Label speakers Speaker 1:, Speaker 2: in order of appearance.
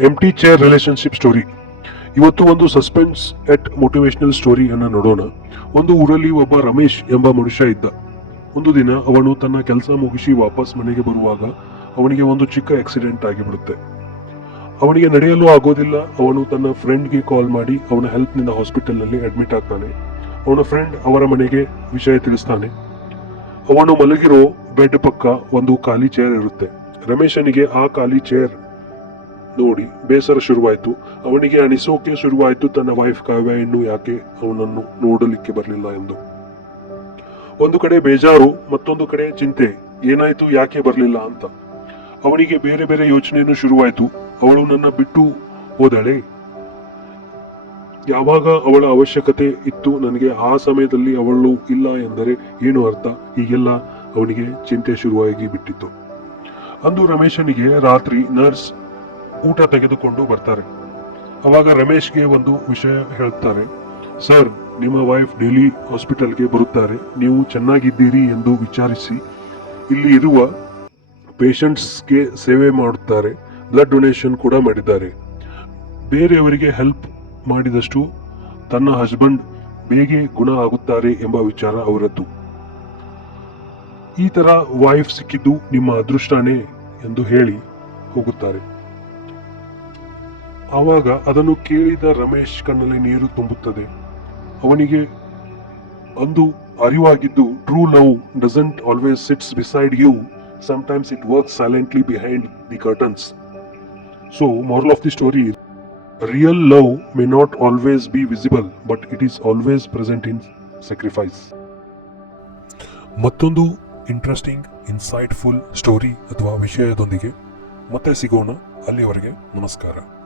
Speaker 1: ಎಂಟಿ chair relationship story ಇವತ್ತು ಒಂದು suspense ಎಟ್ motivational story ಅನ್ನ ನೋಡೋಣ. ಒಂದು ಊರಲ್ಲಿ ಒಬ್ಬ ರಮೇಶ್ ಎಂಬ ಮನುಷ್ಯ ಇದ್ದ. ಒಂದು ದಿನ ಅವನು ತನ್ನ ಕೆಲಸ ಮುಗಿಸಿ ವಾಪಸ್ ಮನೆಗೆ ಬರುವಾಗ ಅವನಿಗೆ ಒಂದು ಚಿಕ್ಕ ಆಕ್ಸಿಡೆಂಟ್ ಆಗಿಬಿಡುತ್ತೆ. ಅವನಿಗೆ ನಡೆಯಲು ಆಗೋದಿಲ್ಲ. ಅವನು ತನ್ನ ಫ್ರೆಂಡ್ಗೆ ಕಾಲ್ ಮಾಡಿ ಅವನ ಹೆಲ್ಪ್ನಿಂದ ಹಾಸ್ಪಿಟಲ್ನಲ್ಲಿ ಅಡ್ಮಿಟ್ ಆಗ್ತಾನೆ. ಅವನ ಫ್ರೆಂಡ್ ಅವರ ಮನೆಗೆ ವಿಷಯ ತಿಳಿಸ್ತಾನೆ. ಅವನು ಮಲಗಿರೋ ಬೆಡ್ ಪಕ್ಕ ಒಂದು ಖಾಲಿ ಚೇರ್ ಇರುತ್ತೆ. ರಮೇಶನಿಗೆ ಆ ಖಾಲಿ ಚೇರ್ ನೋಡಿ, ಬೇಸರ ಶುರುವಾಯಿತು. ಅವನಿಗೆ ಅನಿಸೋಕೆ ಶುರುವಾಯಿತು, ತನ್ನ ವೈಫ್ ಕಾವ್ಯ ಇನ್ನು ಯಾಕೆ ಅವನನ್ನು ನೋಡಲಿಕ್ಕೆ ಬರಲಿಲ್ಲ ಎಂದು. ಒಂದು ಕಡೆ ಬೇಜಾರು, ಮತ್ತೊಂದು ಕಡೆ ಚಿಂತೆ. ಏನಾಯ್ತು, ಯಾಕೆ ಬರಲಿಲ್ಲ ಅಂತ. ಅವನಿಗೆ ಬೇರೆ ಬೇರೆ ಯೋಚನೆಯನ್ನು ಶುರುವಾಯಿತು. ಅವಳು ನನ್ನ ಬಿಟ್ಟು ಹೋದಳೆ. ಯಾವಾಗ ಅವಳ ಅವಶ್ಯಕತೆ ಇತ್ತು ನನಗೆ, ಆ ಸಮಯದಲ್ಲಿ ಅವಳು ಇಲ್ಲ ಎಂದರೆ ಏನು ಅರ್ಥ? ಹೀಗೆಲ್ಲ ಅವನಿಗೆ ಚಿಂತೆ ಶುರುವಾಗಿ ಬಿಟ್ಟಿತ್ತು. ಅಂದು ರಮೇಶನಿಗೆ ರಾತ್ರಿ ನರ್ಸ್ ಊಟ ತೆಗೆದುಕೊಂಡು ಬರ್ತಾರೆ. ಅವಾಗ ರಮೇಶ್ಗೆ ಒಂದು ವಿಷಯ ಹೇಳ್ತಾರೆ. ಸರ್, ನಿಮ್ಮ ವೈಫ್ ಡೈಲಿ ಹಾಸ್ಪಿಟಲ್ಗೆ ಬರುತ್ತಾರೆ. ನೀವು ಚೆನ್ನಾಗಿದ್ದೀರಿ ಎಂದು ವಿಚಾರಿಸಿ. ಇಲ್ಲಿ ಇರುವ ಪೇಷಂಟ್ಸ್ಗೆ ಸೇವೆ ಮಾಡುತ್ತಾರೆ. ಬ್ಲಡ್ ಡೊನೇಷನ್ ಕೂಡ ಮಾಡಿದ್ದಾರೆ. ಬೇರೆಯವರಿಗೆ ಹೆಲ್ಪ್ ಮಾಡಿದಷ್ಟು ತನ್ನ ಹಸ್ಬೆಂಡ್ ಬೇಗ ಗುಣ ಆಗುತ್ತಾರೆ ಎಂಬ ವಿಚಾರ ಅವರದ್ದು. ಈ ತರ ವೈಫ್ ಸಿಕ್ಕಿದ್ದು ನಿಮ್ಮ ಅದೃಷ್ಟನೇ ಎಂದು ಹೇಳಿ ಹೋಗುತ್ತಾರೆ. ಆವಾಗ ಅದನ್ನು ಕೇಳಿದ ರಮೇಶ್ ಕಣ್ಣಲ್ಲಿ ನೀರು ತುಂಬುತ್ತದೆ. ಅವನಿಗೆ ಅಂದು ಅರಿವಾಗಿದ್ದು true love doesn't always sits beside you sometimes it work silently behind the curtains so moral of the story real love may not always be visible but it is always present in sacrifice ಮತ್ತೊಂದು interesting insightful story ಅಥವಾ ವಿಷಯದೊಂದಿಗೆ ಮತ್ತೆ ಸಿಗೋಣ. ಅಲ್ಲಿವರೆಗೆ ನಮಸ್ಕಾರ.